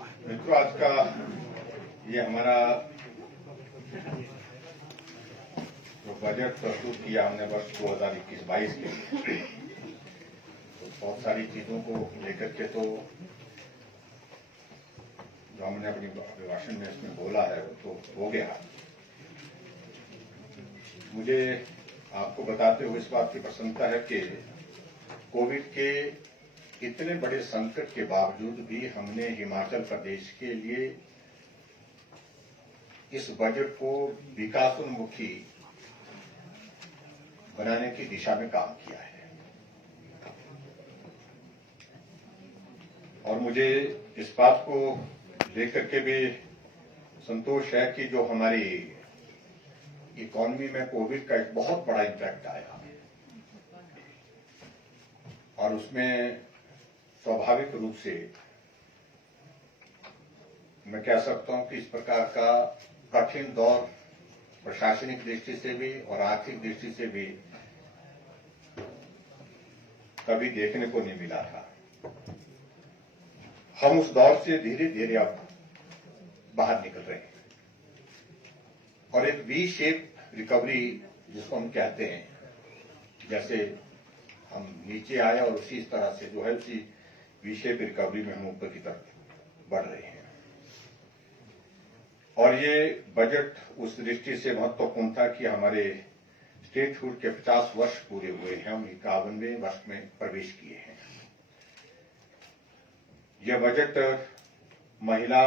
मित्रों, आज का ये हमारा जो बजट प्रस्तुत किया हमने वर्ष 2021-22 के लिए, तो बहुत सारी चीजों को लेकर के तो जो हमने अपने अभिभाषण में इसमें बोला है वो तो हो गया। मुझे आपको बताते हुए इस बात की प्रसन्नता है कि कोविड के इतने बड़े संकट के बावजूद भी हमने हिमाचल प्रदेश के लिए इस बजट को विकासोन्मुखी बनाने की दिशा में काम किया है। और मुझे इस बात को देख करके भी संतोष है कि जो हमारी इकोनॉमी में कोविड का एक बहुत बड़ा इम्पैक्ट आया और उसमें स्वाभाविक रूप से मैं कह सकता हूं कि इस प्रकार का कठिन दौर प्रशासनिक दृष्टि से भी और आर्थिक दृष्टि से भी कभी देखने को नहीं मिला था। हम उस दौर से धीरे धीरे अब बाहर निकल रहे हैं और एक वी शेप रिकवरी जिसको हम कहते हैं, जैसे हम नीचे आए और उसी तरह से जो है उसी वी शेप रिकवरी में हम ऊपर की तरफ बढ़ रहे हैं। और ये बजट उस दृष्टि से महत्वपूर्ण था कि हमारे स्टेटहुड के 50 वर्ष पूरे हुए हैं, हम 51वें वर्ष में प्रवेश किए हैं। यह बजट महिला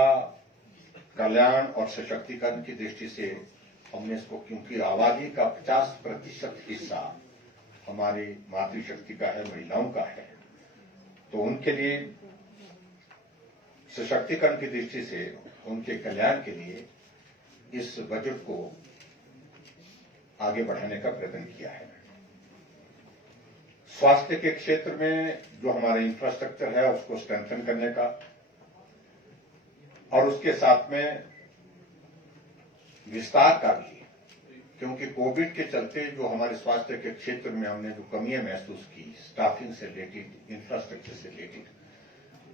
कल्याण और सशक्तिकरण की दृष्टि से हमने इसको, क्योंकि आबादी का 50% हिस्सा हमारी मातृशक्ति का है, महिलाओं का है, तो उनके लिए सशक्तिकरण की दृष्टि से उनके कल्याण के लिए इस बजट को आगे बढ़ाने का प्रयत्न किया है। स्वास्थ्य के क्षेत्र में जो हमारा इंफ्रास्ट्रक्चर है उसको स्ट्रेंथन करने का और उसके साथ में विस्तार का भी, क्योंकि कोविड के चलते जो हमारे स्वास्थ्य के क्षेत्र में हमने जो कमियां महसूस की, स्टाफिंग से रिलेटेड, इंफ्रास्ट्रक्चर से रिलेटेड,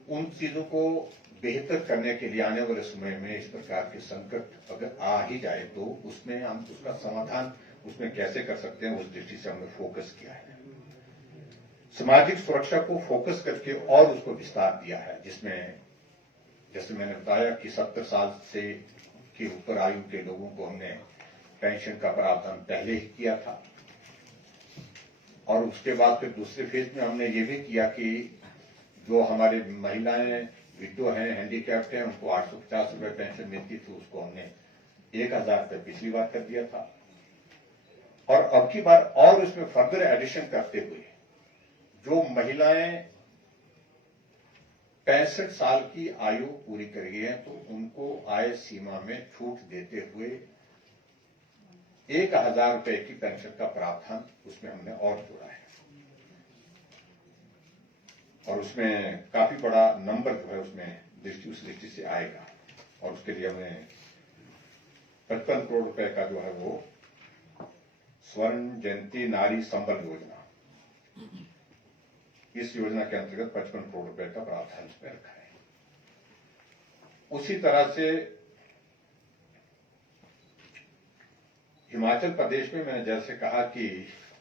उन चीजों को बेहतर करने के लिए आने वाले समय में इस प्रकार के संकट अगर आ ही जाए तो उसमें हम उसका समाधान उसमें कैसे कर सकते हैं, उस दृष्टि से हमने फोकस किया है। सामाजिक सुरक्षा को फोकस करके और उसको विस्तार दिया है, जिसमें जैसे मैंने बताया कि 70 साल से के ऊपर आयु के लोगों को हमने पेंशन का प्रावधान पहले ही किया था और उसके बाद फिर दूसरे फेज में हमने ये भी किया कि जो हमारी महिलाएं विडो हैं, हैंडीकैप्ड हैं, उनको 850 रुपए पेंशन मिलती थी, उसको हमने 1000 रुपए पिछली बार कर दिया था और अब की बार और उसमें फर्दर एडिशन करते हुए जो महिलाएं 65 साल की आयु पूरी कर गई है तो उनको आय सीमा में छूट देते हुए 1000 रुपए की पेंशन का प्रावधान उसमें हमने और जोड़ा है और उसमें काफी बड़ा नंबर जो है उसमें उस दृष्टि से आएगा और उसके लिए हमें 55 करोड़ रुपए का जो है वो स्वर्ण जयंती नारी संबल योजना, इस योजना के अंतर्गत 55 करोड़ रुपए का प्रावधान इसमें रखा है। उसी तरह से हिमाचल प्रदेश में मैंने जैसे कहा कि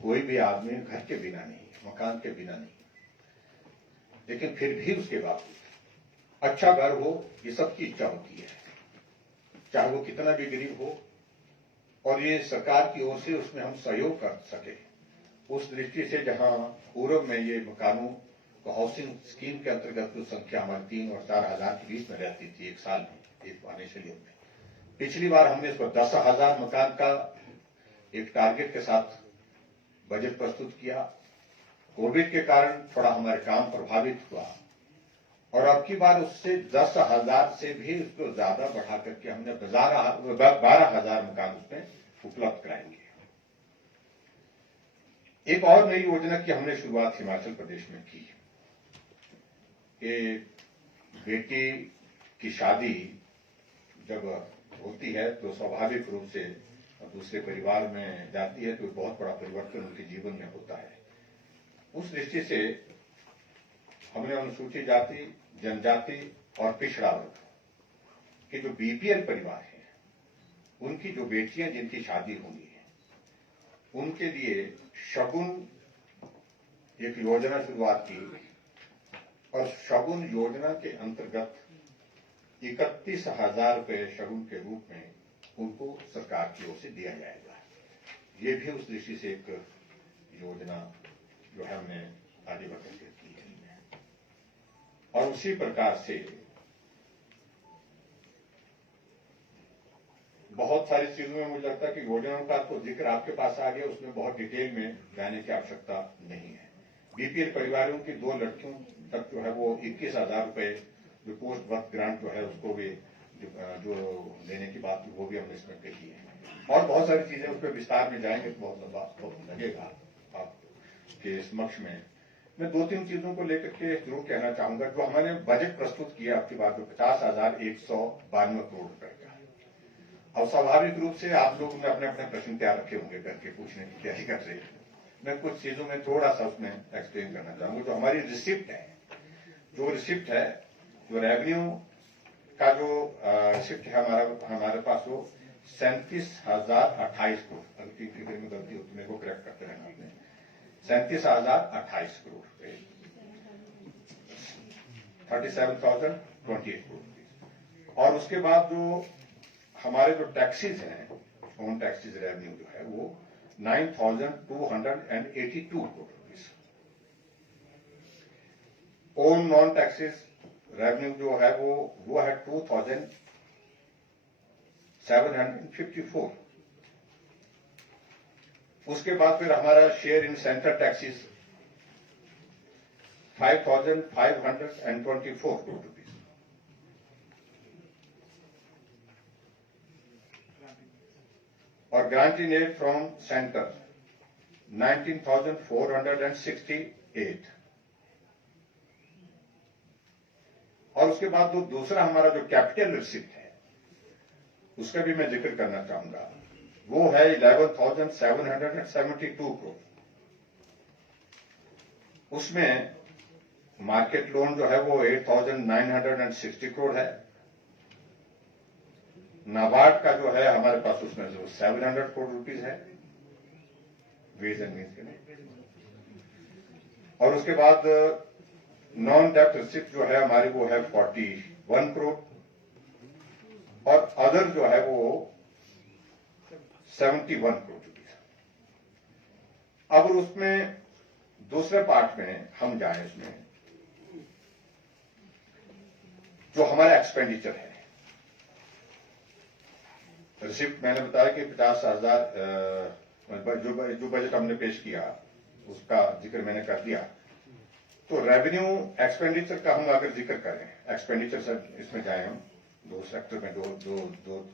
कोई भी आदमी घर के बिना नहीं, मकान के बिना नहीं, लेकिन फिर भी उसके बावजूद अच्छा घर हो, ये सबकी इच्छा होती है, चाहे वो कितना भी गरीब हो, और ये सरकार की ओर से उसमें हम सहयोग कर सके। उस दृष्टि से जहां पूर्व में ये मकानों को हाउसिंग स्कीम के अंतर्गत जो संख्या हमारी 3 और 4 हजार के बीच में रहती थी एक साल में, एक फाइनेंशियल ईयर में, पिछली बार हमने इसको 10,000 मकान का एक टारगेट के साथ बजट प्रस्तुत किया। कोविड के कारण थोड़ा हमारे काम प्रभावित हुआ और अब की बार उससे 10,000 से भी उसको ज्यादा बढ़ा करके हमने 12,000 मकान उसमें उपलब्ध कराएंगे। एक और नई योजना की हमने शुरुआत हिमाचल प्रदेश में की कि बेटी की शादी जब होती है तो स्वाभाविक रूप से दूसरे परिवार में जाती है तो बहुत बड़ा परिवर्तन उनके जीवन में होता है। उस दृष्टि से हमने अनुसूचित जाति, जनजाति और पिछड़ा वर्ग कि जो बीपीएल परिवार है, उनकी जो बेटियां जिनकी शादी होंगी है, उनके लिए शगुन एक योजना शुरुआत की और शगुन योजना के अंतर्गत 31,000 रुपये शगुन के रूप में उनको सरकार की ओर से दिया जाएगा। ये भी उस दृष्टि से एक योजना जो है हमने आगे बढ़कर के की है। और उसी प्रकार से बहुत सारी चीजों में मुझे लगता है कि योजनाओं का तो जिक्र आपके पास आ गया, उसमें बहुत डिटेल में जाने की आवश्यकता नहीं है। बीपीएल परिवारों की 2 लड़कियों तक जो है वो 21,000 रुपये जो पोस्ट बर्थ ग्रांट जो है उसको भी जो देने की बात वो भी हमने इसमें कही है। और बहुत सारी चीजें उस पर विस्तार में जाएंगे तो बहुत लंबा वक्त लगेगा आपके समक्ष में। मैं 2-3 चीजों को लेकर के जरूर कहना चाहूंगा। जो हमने बजट प्रस्तुत किया आपकी बात में 50,192 करोड़ रुपए का, और स्वाभाविक रूप से आप लोग अपने अपने प्रश्न तैयार रखे होंगे करके पूछने की तैयारी कर रहे हैं। मैं कुछ चीजों में थोड़ा सा उसमें एक्सप्लेन करना चाहूंगा। जो हमारी रिसिप्ट है, जो रेवेन्यू का जो रिसिप्ट है हमारे पास वो 37,028 करोड़, अगर फिगर में गलती हो तो मेरे को करेक्ट करते रहना आपने, 37,028 करोड़ रुपए, 37,028 करोड़। और उसके बाद जो हमारे जो टैक्सेस हैं, ओन टैक्सेस रेवेन्यू जो है वो 9,282 crore rupees. Own non taxes revenue जो है वो है 2,754। उसके बाद फिर हमारा share in central taxes 5,524 crore rupees. और grant in aid from centre 19,468। और उसके बाद जो दूसरा हमारा जो कैपिटल रिसिप्ट है उसका भी मैं जिक्र करना चाहूंगा, वो है 11,772 करोड़। उसमें मार्केट लोन जो है वो 8,960 करोड़ है। नाबार्ड का जो है हमारे पास उसमें जो 700 करोड़ रुपीज है वेज एंड मीन्स के लिए। और उसके बाद नॉन डेप्ट रिसिप्ट जो है हमारी वो है 41 करोड़। और अदर जो है वो 71 करोड़ रुपीज। अब उसमें दूसरे पार्ट में हम जाएं, इसमें जो हमारा एक्सपेंडिचर है, रिसिप्ट मैंने बताया कि 50,000 जो बजट हमने पेश किया उसका जिक्र मैंने कर दिया। तो रेवेन्यू एक्सपेंडिचर का हम अगर जिक्र करें, एक्सपेंडिचर से इसमें जाए हम दो सेक्टर में, दो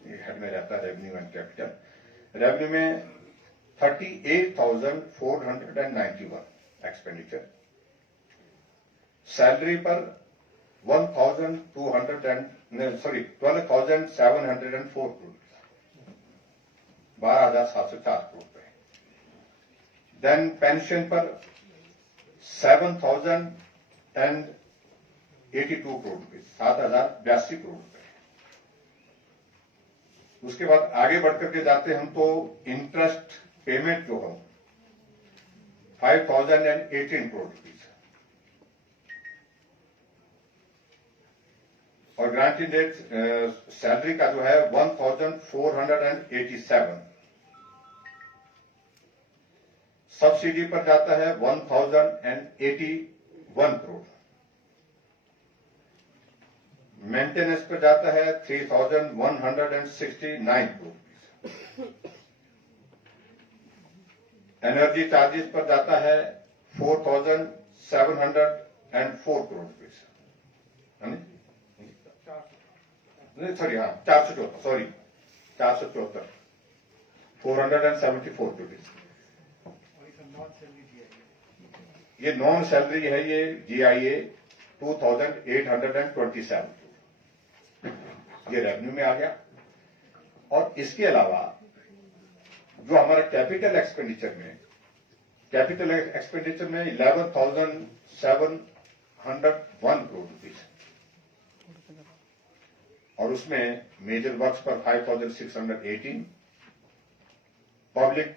हेड में रहता है रेवेन्यू एंड कैपिटल। रेवेन्यू में 38,491 एक्सपेंडिचर, सैलरी पर 12,704 करोड़, 12,704 करोड़ रुपए। देन पेंशन पर 7,082 करोड़ रुपए, 7,082 करोड़ रुपए। उसके बाद आगे बढ़कर के जाते हम तो इंटरेस्ट पेमेंट जो हम 5,018 करोड़ रुपीज। और ग्रांट इन एड सैलरी का जो है 1,487। सब्सिडी पर जाता है 1,081 करोड़। मेंटेनेंस पर जाता है 3,169 करोड़। एनर्जी चार्जेस पर जाता है 4,704 करोड़ रुपीज। सॉरी, हाँ 474, 474 रुपीज। ये नॉन सैलरी है, ये GIA 2,827, ये रेवेन्यू में आ गया। और इसके अलावा जो हमारा कैपिटल एक्सपेंडिचर में 11,701 करोड़ रुपीज। और उसमें मेजर वर्क्स पर 5,618, पब्लिक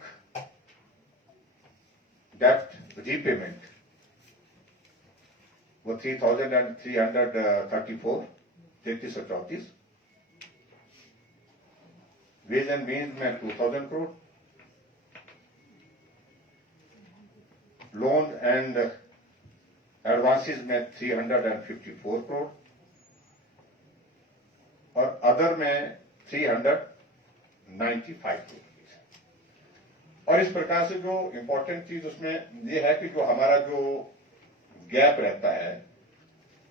डेप्ट रीपेमेंट वो 3,334, 3334, वेज एंड मीन्स में 2,000 करोड़, लोन एंड एडवांसेस में 354 करोड़ और अदर में 395 करोड़। और इस प्रकार से जो इंपॉर्टेंट चीज उसमें ये है कि जो हमारा जो गैप रहता है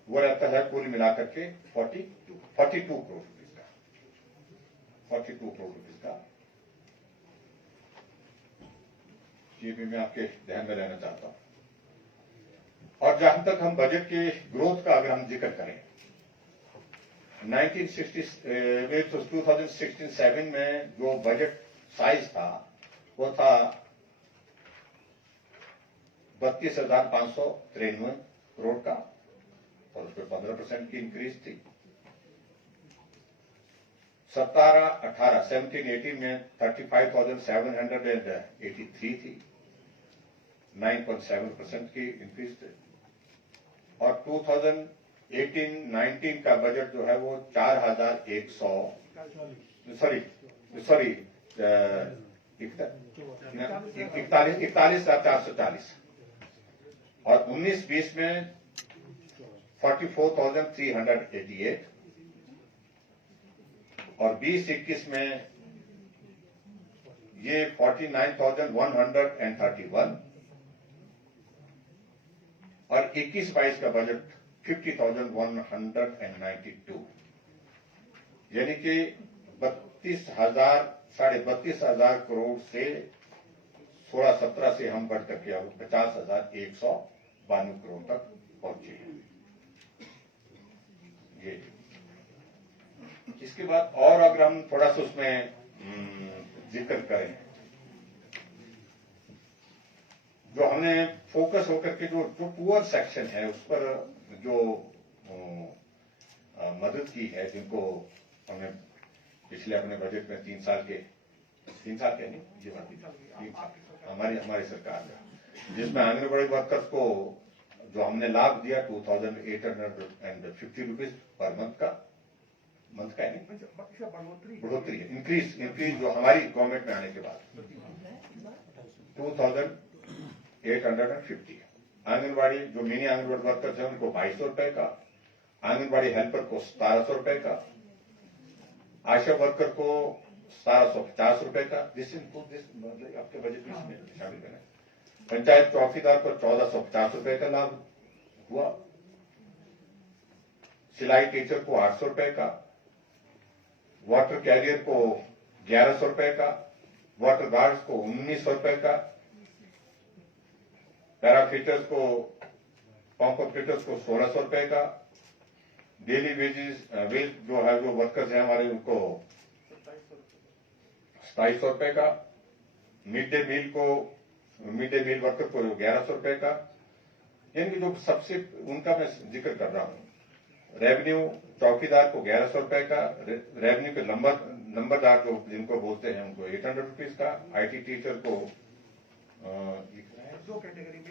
वो रहता है कुल मिलाकर के 42 करोड़ रुपीज का, 42 करोड़ रुपीज का। ये भी मैं आपके ध्यान में रहना चाहता हूं। और जहां तक हम बजट के ग्रोथ का अगर हम जिक्र करें, 2016-17 में जो बजट साइज था वो था 32,593 करोड़ का और उस पर 15% की इंक्रीज थी। 17-18 में 35,783 थी, 9.7% की इंक्रीज थी। और 2018-19 का बजट जो है वो 41,440 और 19-20 में 44,388 और 20-21 में ये 49,131 और 21-22 का बजट 50,192, यानी कि 32,000 करोड़ से 16-17 से हम बढ़ करके अब 50,192 करोड़ तक पहुंचे हैं। ये इसके बाद और अगर हम थोड़ा सा उसमें जिक्र करें, जो हमने फोकस होकर के जो पुअर सेक्शन है उस पर जो मदद की है, जिनको हमने पिछले अपने बजट में 3 साल के नहीं, ये बात 3 साल हमारी सरकार का, जिसमें आंगनबाड़ी वर्कर्स को जो हमने लाभ दिया 2,850 रुपीज पर मंथ का है नहीं, बढ़ोतरी है, इंक्रीज जो हमारी गवर्नमेंट में आने के बाद 2,850। आंगनबाड़ी जो मिनी आंगनबाड़ी वर्कर्स है उनको 2,200 रुपए का, आंगनबाड़ी हेल्पर को 1,700 रुपए का, आशा वर्कर को 1,750 रुपए का, आपके बजट में शामिल करना है। पंचायत चौकीदार को 1,450 रुपए का लाभ हुआ, सिलाई टीचर को 800 रुपए का, वाटर कैरियर को 1,100 रुपए का, वाटर गार्ड्स को 1,900 रुपए का, पैराफिटर्स को पंप ऑपरेटर्स को 1,600 रुपए का, डेली वेज जो है जो वर्कर्स हैं हमारे उनको 2,700 रुपए का, मिड डे मील वर्कर को 1,100 रुपए का, यानी कि जो सबसे उनका मैं जिक्र कर रहा हूं। रेवेन्यू चौकीदार को 1,100 रुपए का, रेवेन्यू के नंबरदार को जिनको बोलते हैं उनको 800 रुपीज का, आईटी टीचर को 2 कैटेगरी में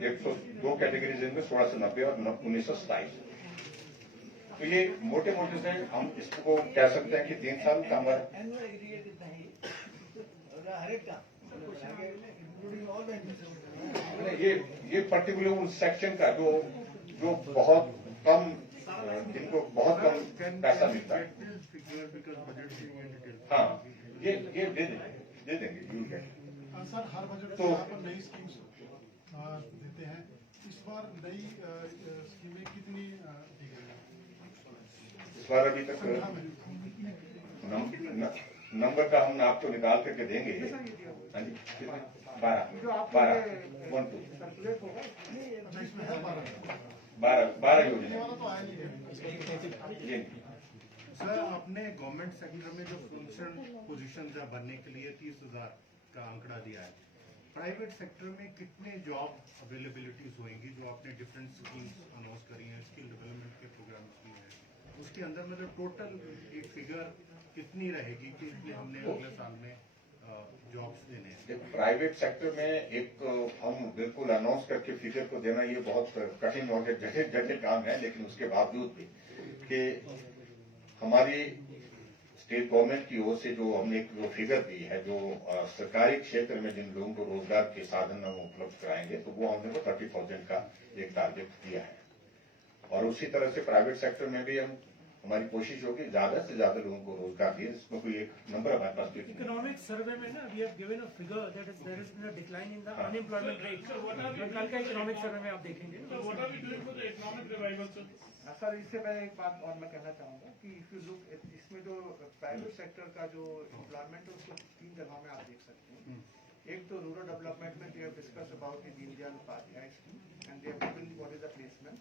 102 कैटेगरीज इनमें 1,690 और 1,927। तो ये मोटे से हम इसको कह सकते हैं कि 3 साल का हमारा ये पर्टिकुलर उन सेक्शन का जो बहुत कम, जिनको बहुत कम पैसा मिलता है। हाँ, ये दे देंगे। सर, हर बजट तो नई स्कीम्स देते हैं, इस बार नई स्कीमें कितनी दी गई हैं? इस बार अभी तक नंबर का हम आपको निकाल करके देंगे। हाँ जी, 12 योजना। सर, अपने गवर्नमेंट सेक्टर में जो फंक्शन पोजीशन बनने के लिए 30,000 का आंकड़ा दिया है, प्राइवेट सेक्टर में कितने जॉब अवेलेबिलिटीज होंगी जो आपने डिफरेंट स्कीम्स अनाउंस करी हैं, स्किल डेवलपमेंट के प्रोग्राम्स भी हैं, उसकी इसके अंदर मतलब टोटल एक फिगर कितनी रहेगी कि इतने हमने अगले साल में जॉब्स देने हैं? प्राइवेट सेक्टर में एक हम बिल्कुल अनाउंस करके फिगर को देना ये बहुत कठिन और जटिल काम है, लेकिन उसके बावजूद भी कि हमारी स्टेट गवर्नमेंट की ओर से जो हमने एक जो फिगर दी है, जो सरकारी क्षेत्र में जिन लोगों को रोजगार के साधन हम उपलब्ध कराएंगे, तो वो हमने को 30,000 का एक टारगेट दिया है। और उसी तरह से प्राइवेट सेक्टर में भी हमारी कोशिश होगी ज्यादा से ज्यादा लोगों को रोजगार दिए। इसमें कोई एक नंबर हमारे पास भी इकोनॉमिक सर्वे में ना we have given a figure that is there is been a decline in the unemployment rate. कल का इकोनॉमिक सर्वे में आप देखेंगे। What are we doing for the economic revival sir? Sir, इससे पहले एक बात और मैं कहना चाहूंगा कि इफ यू लुक इसमें जो प्राइवेट सेक्टर का जो एम्प्लॉयमेंट है उसको 3 जगहों में आप देख सकते हैं। एक तो रूरल डेवलपमेंट में they have discuss about the Deendayal Upadhyaya scheme and they have given what is the placement.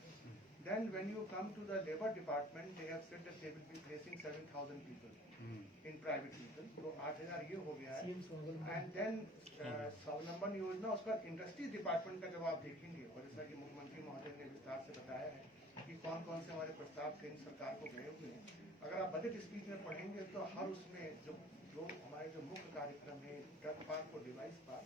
Then when you come to the labor department, they have said that they will be placing 7,000 people in private people. तो 8,000 ये हो गया है। And then स्वावलंबन योजना, उसका industry department का जब आप देखेंगे, और जैसा कि मुख्यमंत्री महोदय ने विस्तार से बताया है कि कौन कौन से हमारे प्रस्ताव केंद्र सरकार को गए हुए हैं। अगर आप बजट स्पीच में पढ़ेंगे तो हर उसमें जो हमारे जो मुख्य कार्यक्रम है, ड्रग पार्क और डिवाइस पार्क,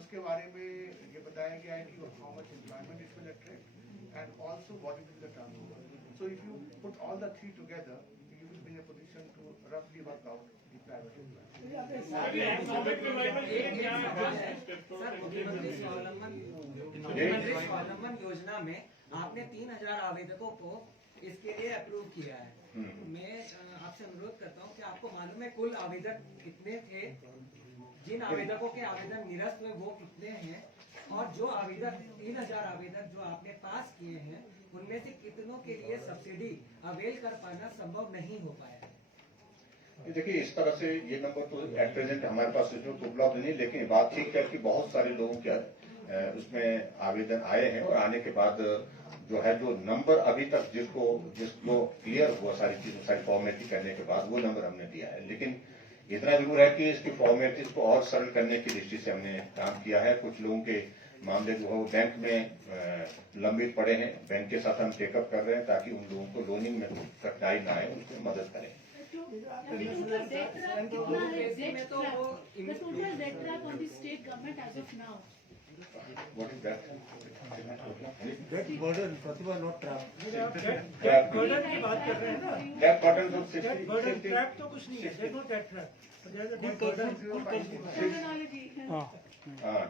उसके बारे में ये बताया गया है कि how much employment it will attract and also what is the turnover. So if you put all the three together, you will be in a position to roughly work out the private employment. Economic revival क्या है? Sir, मुख्यमंत्री स्वावलंबन योजना में आपने 3,000 आवेदकों को इसके लिए अप्रूव किया है। मैं आपसे अनुरोध करता हूं कि आपको मालूम है कुल आवेदक कितने थे, जिन आवेदकों के आवेदन निरस्त हुए वो कितने हैं, और जो आवेदक 3,000 आवेदक जो आपने पास किए हैं उनमें से कितनों के लिए सब्सिडी अवेल कर पाना संभव नहीं हो पाया? देखिए, इस तरह से ये नंबर तो एट प्रेजेंट हमारे पास उपलब्ध नहीं, लेकिन बात ठीक है कि बहुत सारे लोगों के उसमें आवेदन आए हैं, और आने के बाद जो है जो नंबर अभी तक जिसको क्लियर हुआ सारी चीजों सारी फॉर्मेलिटी करने के बाद वो नंबर हमने दिया है। लेकिन इतना जरूर है कि इसकी फॉर्मेलिटीज को और सरल करने की दृष्टि से हमने काम किया है। कुछ लोगों के मामले जो है वो बैंक में लंबित पड़े हैं, बैंक के साथ हम टेकअप कर रहे हैं ताकि उन लोगों को लोनिंग में कठिनाई न आए, उसमें मदद करें। What is that? Debt burden, Pratibha, not trap. Debt burden की बात कर रहे हैं ना? That button to debt burden trap तो कुछ नहीं है, debt not debt trap. Debt burden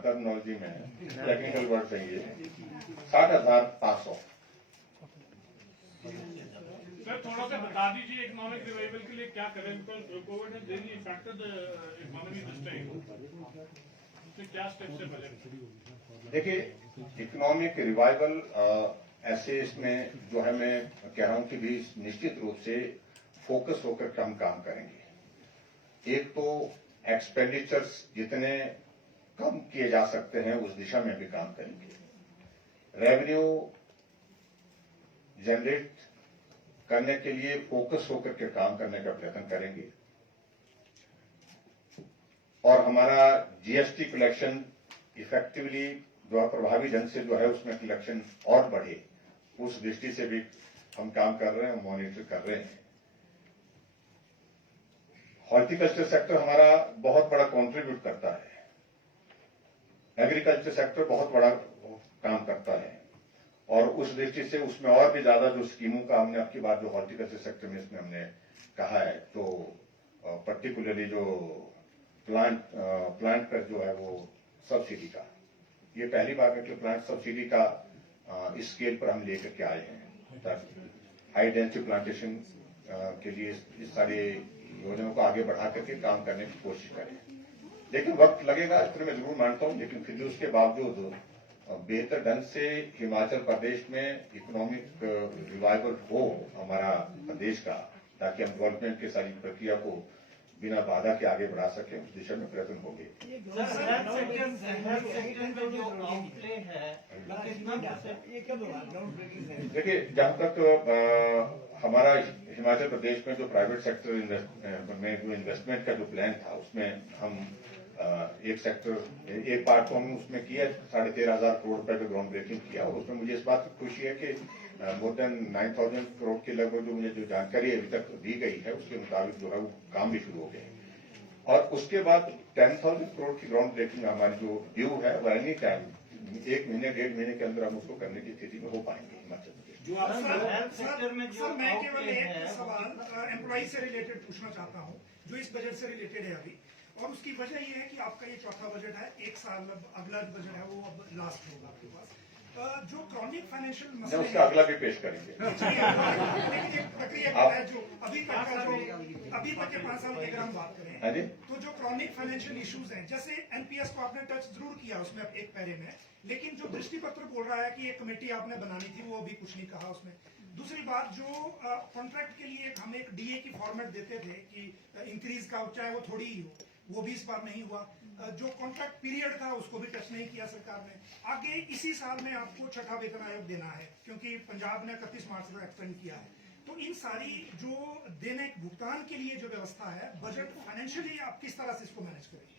terminology में टेक्निकल वर्ड चाहिए। 60,500। सर, थोड़ा सा बता दीजिए इकोनॉमिक रिवाइवल के लिए क्या करें, because Covid has really affected the economy this time. क्या स्टेप्स है बजट? देखिए, इकोनॉमिक रिवाइवल ऐसे इसमें जो है मैं कह रहा हूं कि भी निश्चित रूप से फोकस होकर हम काम करेंगे। एक तो एक्सपेंडिचर्स जितने कम किए जा सकते हैं उस दिशा में भी काम करेंगे। रेवेन्यू जनरेट करने के लिए फोकस होकर के काम करने का प्रयत्न करेंगे, और हमारा जीएसटी कलेक्शन इफेक्टिवली जो है प्रभावी ढंग से जो है उसमें कलेक्शन और बढ़े, उस दृष्टि से भी हम काम कर रहे हैं, मॉनिटर कर रहे हैं। हॉर्टिकल्चर सेक्टर हमारा बहुत बड़ा कंट्रीब्यूट करता है, एग्रीकल्चर सेक्टर बहुत बड़ा काम करता है, और उस दृष्टि से उसमें और भी ज्यादा जो स्कीमों का हमने अब की बात जो हॉर्टिकल्चर सेक्टर में इसमें हमने कहा है, तो पर्टिकुलरली जो प्लांट पर जो है वो सब्सिडी का, ये पहली बार है कि प्लांट सब्सिडी का इस स्केल पर हम लेकर के आए हैं। हाई डेंसिटी प्लांटेशन के लिए इस सारे योजनाओं को आगे बढ़ा करके काम करने की कोशिश करें। लेकिन वक्त लगेगा, इतना मैं जरूर मानता हूं, लेकिन फिर भी उसके बावजूद बेहतर ढंग से हिमाचल प्रदेश में इकोनॉमिक रिवाइवल हो हमारा प्रदेश का, ताकि हम डेवलपमेंट की सारी प्रक्रिया को बिना बाधा के आगे बढ़ा सके, उस दिशा में प्रयत्न होंगे। देखिए, जहां तक हमारा हिमाचल प्रदेश में जो प्राइवेट सेक्टर में जो इन्वेस्टमेंट का जो प्लान था, उसमें हम एक सेक्टर एक पार्ट तो हमने उसमें किया 13,500 करोड़ रुपए का ग्राउंड ब्रेकिंग किया और उसमें मुझे इस बात की खुशी है कि मोर देन 9,000 करोड़ के लगभग जो मुझे जो जानकारी अभी तक दी गई है उसके मुताबिक जो है वो काम भी शुरू हो गए और उसके बाद 10,000 करोड़ की ग्राउंड ब्रेकिंग हमारी जो ड्यू है वह एनी टाइम 1 महीने 1.5 महीने के अंदर हम उसको करने की स्थिति में हो पाएंगे हिमाचल प्रदेश। सर मैं केवल एक सवाल एम्प्लॉय से रिलेटेड पूछना चाहता हूँ जो इस बजट से रिलेटेड है अभी और उसकी वजह ये है कि आपका ये चौथा बजट है, एक साल अगला बजट है वो अब लास्ट होगा आपके पास। जो क्रॉनिक फाइनेंशियल मसले उसका अगला भी पेश करेंगे। लेकिन एक प्रक्रिया है जो अभी तक का जो अभी तक के 5 साल की अगर हम बात करें तो जो क्रॉनिक फाइनेंशियल इश्यूज हैं जैसे एनपीएस को आपने टच जरूर किया उसमें एक पैरे में, लेकिन जो दृष्टि पत्र बोल रहा है कि एक कमेटी आपने बनानी थी वो अभी कुछ नहीं कहा उसमें। दूसरी बात जो कॉन्ट्रैक्ट के लिए हम एक डीए की फॉर्मेट देते थे कि इंक्रीज का चाहे वो थोड़ी ही हो, वो भी इस बार नहीं हुआ। जो कॉन्ट्रैक्ट पीरियड था उसको भी टच नहीं किया सरकार ने। आगे इसी साल में आपको छठा वेतन आयोग देना है क्योंकि पंजाब ने 31 मार्च तक एक्सटेंड किया है। तो इन सारी जो देने भुगतान के लिए जो व्यवस्था है बजट फाइनेंशियली आप किस तरह से इसको मैनेज करेंगे?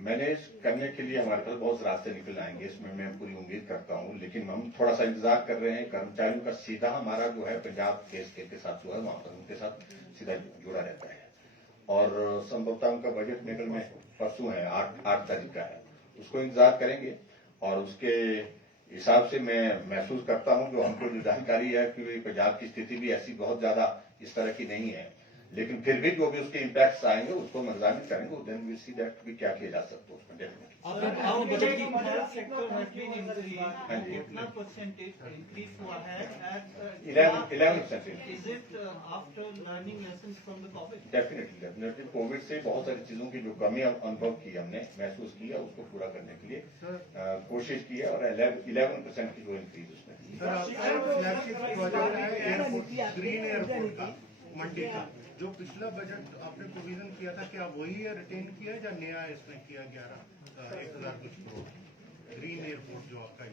मैनेज करने के लिए हमारे पास बहुत रास्ते निकल आएंगे, इसमें मैं पूरी उम्मीद करता हूं, लेकिन हम थोड़ा सा इंतजार कर रहे हैं। कर्मचारियों का सीधा हमारा जो है पंजाब केस के साथ जो है वहां पर उनके साथ सीधा जुड़ा रहता है और संभवतः उनका बजट निकल में परसों है 8 तारीख का है, उसको इंतजार करेंगे और उसके हिसाब से मैं महसूस करता हूं जो हमको जो जानकारी है कि पंजाब की स्थिति भी ऐसी बहुत ज्यादा इस तरह की नहीं है, लेकिन फिर भी जो भी उसके इम्पैक्ट्स आएंगे उसको हम एग्जामिन करेंगे, देन विल सी दैट भी क्या किया जा सकता है उसमें डेफिनेटली। बजट की कितना परसेंटेज इंक्रीज हुआ है? 11%। Is it after learning lessons from the Covid? Definitely Covid से बहुत सारी चीजों की जो कमी अनुभव की हमने महसूस किया उसको पूरा करने के लिए कोशिश की है और 11% की जो इंक्रीज उसमें ग्रीन एयरपोर्ट का मंडी का जो पिछला बजट आपने प्रोविजन किया था क्या वही रिटेन किया या नया इसमें किया 1,000 कुछ करोड़ ग्रीन एयरपोर्ट जो आपका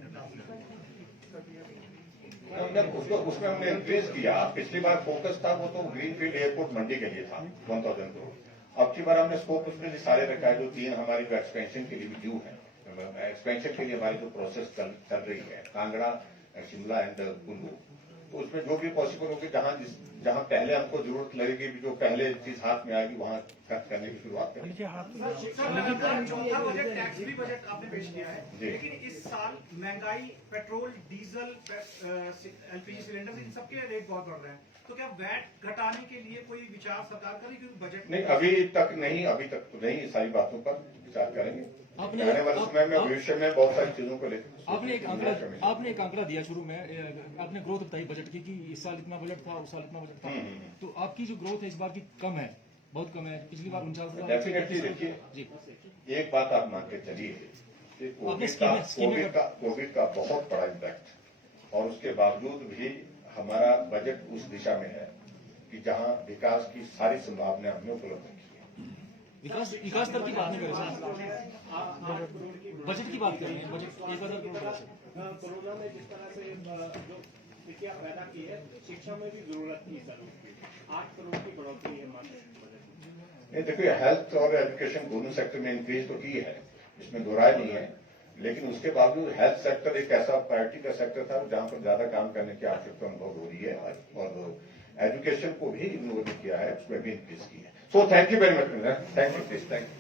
उसमें हमने इंक्रीज किया। पिछली बार फोकस था वो तो ग्रीनफील्ड एयरपोर्ट मंडी के लिए था 1,000 करोड़। अब की बार हमने स्कोप उसमें सारे रखा है जो 3 हमारी एक्सपेंशन के लिए भी ड्यू है। एक्सपेंशन के लिए हमारी जो प्रोसेस चल रही है कांगड़ा, शिमला एंड कुल्लू, तो उसमें जो भी पॉसिबल होगी जहां पहले हमको जरूरत लगेगी जो पहले चीज हाथ में आएगी वहां खर्च करने की शुरुआत करेंगे। चौथा बजट टैक्स फ्री बजट आपने पेश किया है, लेकिन इस साल महंगाई, पेट्रोल, डीजल, एलपीजी सिलेंडर इन सबके रेट बहुत बढ़ रहे हैं, तो क्या वैट घटाने के लिए कोई विचार सरकार करे? क्योंकि बजट नहीं अभी तक तो नहीं सारी बातों पर विचार करेंगे। आने वाले समय में भविष्य में बहुत सारी चीजों को लेकर आपने एक आंकड़ा दिया शुरू में, आपने ग्रोथ बताई बजट की कि इस साल इतना बजट था, उस साल इतना बजट था, तो आपकी जो ग्रोथ है इस बार की कम है, बहुत कम है। पिछली बार 49,000। डेफिनेटली देखिए एक बात आप मान के चलिए कि कोविड का बहुत बड़ा इम्पैक्ट और उसके बावजूद भी हमारा बजट उस दिशा में है कि जहां विकास की सारी संभावनाएं हमने उपलब्ध की है। विकास दर की बात नहीं कर रहे, बजट की बात कर रहे हैं। बजट 1,000 करोड़ कोरोना में जिस तरह से जो स्थितियां पैदा की है, शिक्षा में भी जरूरत थी सर, 8 करोड़ की बढ़ोतरी है नहीं देखिए हेल्थ और एजुकेशन दोनों सेक्टर में इंक्रीज तो की है, इसमें दो राय नहीं है, लेकिन उसके बावजूद हेल्थ सेक्टर एक ऐसा प्रायोरिटी का सेक्टर था जहां पर ज्यादा काम करने की आवश्यकता अनुभव हो रही है और एजुकेशन को भी इग्नोर किया है, उसमें भी इंक्रीज की है। So thank you very much, thank you, please, thank you.